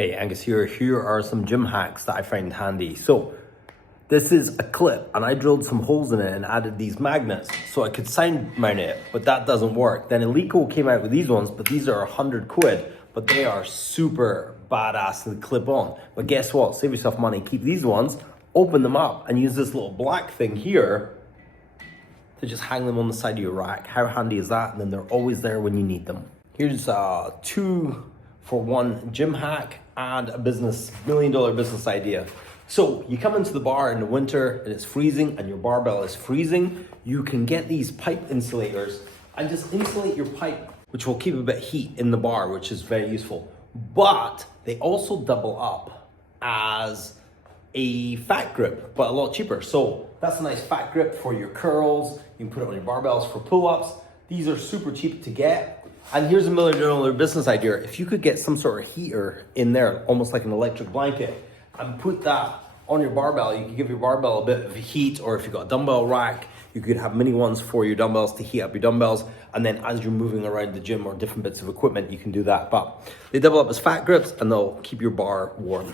Hey, Angus here. Here are some gym hacks that I find handy. So this is a clip and I drilled some holes in it and added these magnets so I could sign mount it, but that doesn't work. Then Eleiko came out with these ones, but these are 100 quid, but they are super badass to clip on. But guess what? Save yourself money. Keep these ones, open them up and use this little black thing here to just hang them on the side of your rack. How handy is that? And then they're always there when you need them. Here's a 2-for-1 gym hack and a million-dollar business idea. So you come into the bar in the winter and it's freezing and your barbell is freezing. You can get these pipe insulators and just insulate your pipe, which will keep a bit of heat in the bar, which is very useful. But they also double up as a fat grip, but a lot cheaper. So that's a nice fat grip for your curls. You can put it on your barbells for pull-ups. These are super cheap to get. And here's a million-dollar business idea. If you could get some sort of heater in there, almost like an electric blanket, and put that on your barbell, you could give your barbell a bit of heat, or if you've got a dumbbell rack, you could have mini ones for your dumbbells to heat up your dumbbells. And then as you're moving around the gym or different bits of equipment, you can do that. But they double up as fat grips and they'll keep your bar warm.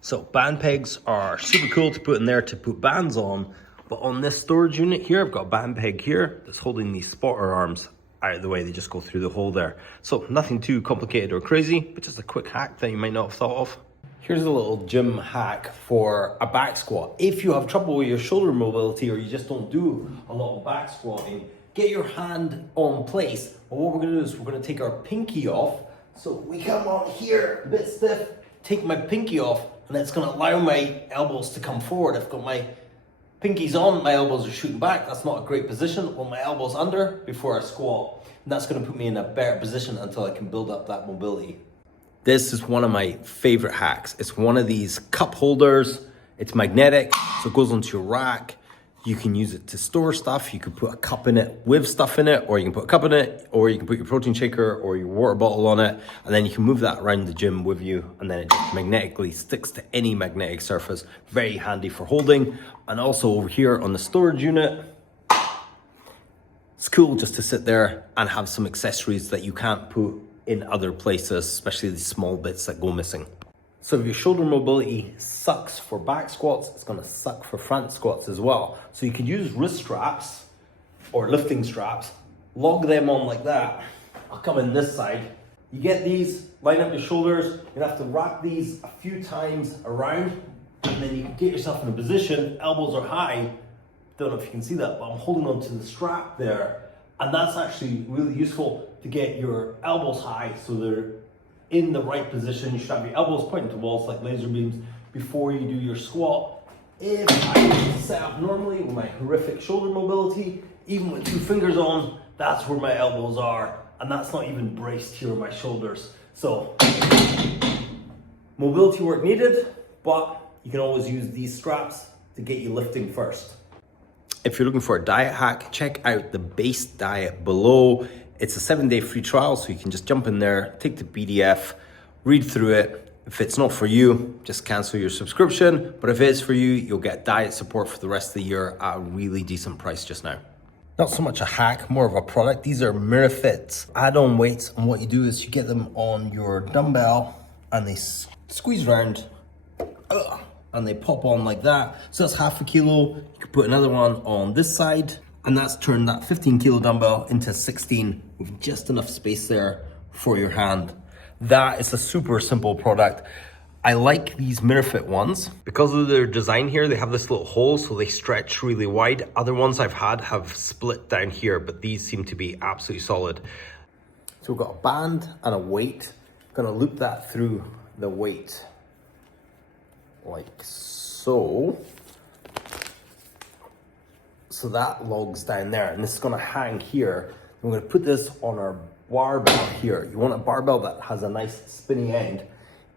So band pegs are super cool to put in there to put bands on. But on this storage unit here, I've got a band peg here that's holding these spotter arms out of the way. They just go through the hole there. So nothing too complicated or crazy, but just a quick hack that you might not have thought of. Here's a little gym hack for a back squat. If you have trouble with your shoulder mobility or you just don't do a lot of back squatting, get your hand on place. But what we're gonna do is we're gonna take our pinky off. So we come on here, a bit stiff, take my pinky off, and it's gonna allow my elbows to come forward. I've got my pinkies on, my elbows are shooting back. That's not a great position. Or my elbows under before I squat. And that's gonna put me in a better position until I can build up that mobility. This is one of my favorite hacks. It's one of these cup holders. It's magnetic, so it goes onto your rack. You can use it to store stuff. You can put a cup in it with stuff in it, or you can put a cup in it, or you can put your protein shaker or your water bottle on it, and then you can move that around the gym with you, and then it just magnetically sticks to any magnetic surface. Very handy for holding. And also over here on the storage unit, it's cool just to sit there and have some accessories that you can't put in other places, especially these small bits that go missing. So if your shoulder mobility sucks for back squats, it's gonna suck for front squats as well. So you could use wrist straps or lifting straps, log them on like that. I'll come in this side. You get these, line up your shoulders. You're gonna have to wrap these a few times around, and then you can get yourself in a position, elbows are high. Don't know if you can see that, but I'm holding on to the strap there. And that's actually really useful to get your elbows high so they're in the right position. You should have your elbows pointing to walls like laser beams before you do your squat. If I set up normally with my horrific shoulder mobility, even with 2 fingers on, that's where my elbows are. And that's not even braced here on my shoulders. So mobility work needed, but you can always use these straps to get you lifting first. If you're looking for a diet hack, check out the base diet below. It's a 7-day free trial, so you can just jump in there, take the PDF, read through it. If it's not for you, just cancel your subscription. But if it is for you, you'll get diet support for the rest of the year at a really decent price just now. Not so much a hack, more of a product. These are MiraFit add-on weights, and what you do is you get them on your dumbbell and they squeeze around. And they pop on like that. So that's half a kilo. You could put another one on this side, and that's turned that 15 kilo dumbbell into 16 with just enough space there for your hand. That is a super simple product. I like these MiraFit ones. Because of their design here, they have this little hole so they stretch really wide. Other ones I've had have split down here, but these seem to be absolutely solid. So we've got a band and a weight. I'm gonna loop that through the weight. Like so. So that logs down there, and this is gonna hang here. I'm gonna put this on our barbell here. You want a barbell that has a nice spinny end.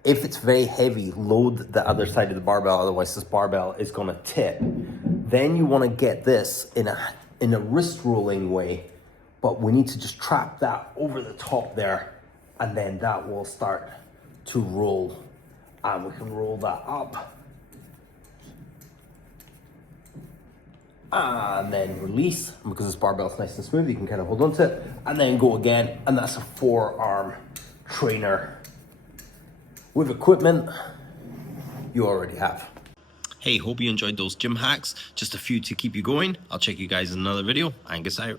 If it's very heavy, load the other side of the barbell, otherwise this barbell is gonna tip. Then you wanna get this in a wrist rolling way, but we need to just trap that over the top there, and then that will start to roll. And we can roll that up. And then release. And because this barbell is nice and smooth, you can kind of hold on to it. And then go again. And that's a forearm trainer. With equipment, you already have. Hey, hope you enjoyed those gym hacks. Just a few to keep you going. I'll check you guys in another video. Angus out.